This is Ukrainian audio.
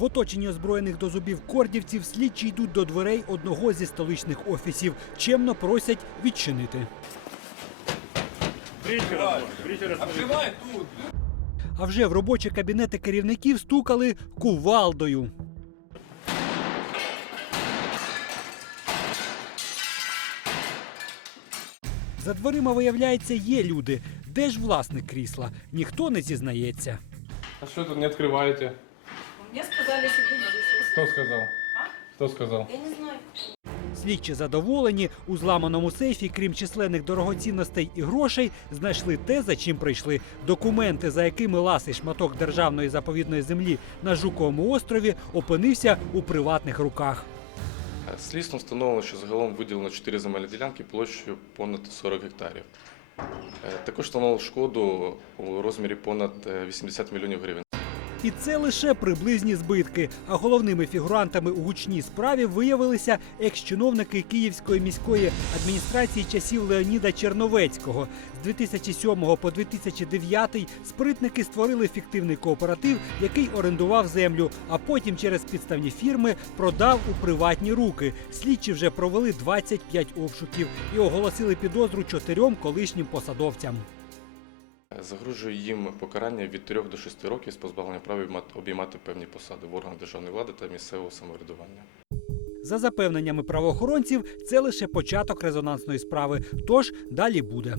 В оточенні озброєних до зубів кордівців слідчі йдуть до дверей одного зі столичних офісів. Чемно просять відчинити. А вже в робочі кабінети керівників стукали кувалдою. За дверима, виявляється, є люди. Де ж власник крісла? Ніхто не зізнається. А что тут не открываете? Мне сказали сидеть здесь. Кто сказал? Кто сказал? Я не знаю. Слідчі задоволені, у зламаному сейфі, крім численних дорогоцінностей і грошей, знайшли те, за чим прийшли. Документи, за якими ласий шматок державної заповідної землі на Жуковому острові, опинився у приватних руках. Слідством встановлено, що загалом виділено 4 земельні ділянки площею понад 40 гектарів. Е, Також встановлено шкоду у розмірі понад е, 80 мільйонів гривень. І це лише приблизні збитки. А головними фігурантами у гучній справі виявилися екс-чиновники Київської міської адміністрації часів Леоніда Черновецького. З 2007 по 2009 спритники створили фіктивний кооператив, який орендував землю, а потім через підставні фірми продав у приватні руки. Слідчі вже провели 25 обшуків і оголосили підозру чотирьом колишнім посадовцям. Загрожує їм покарання від 3 до 6 років з позбавленням права обіймати певні посади в органах державної влади та місцевого самоврядування. За запевненнями правоохоронців, це лише початок резонансної справи. Тож далі буде.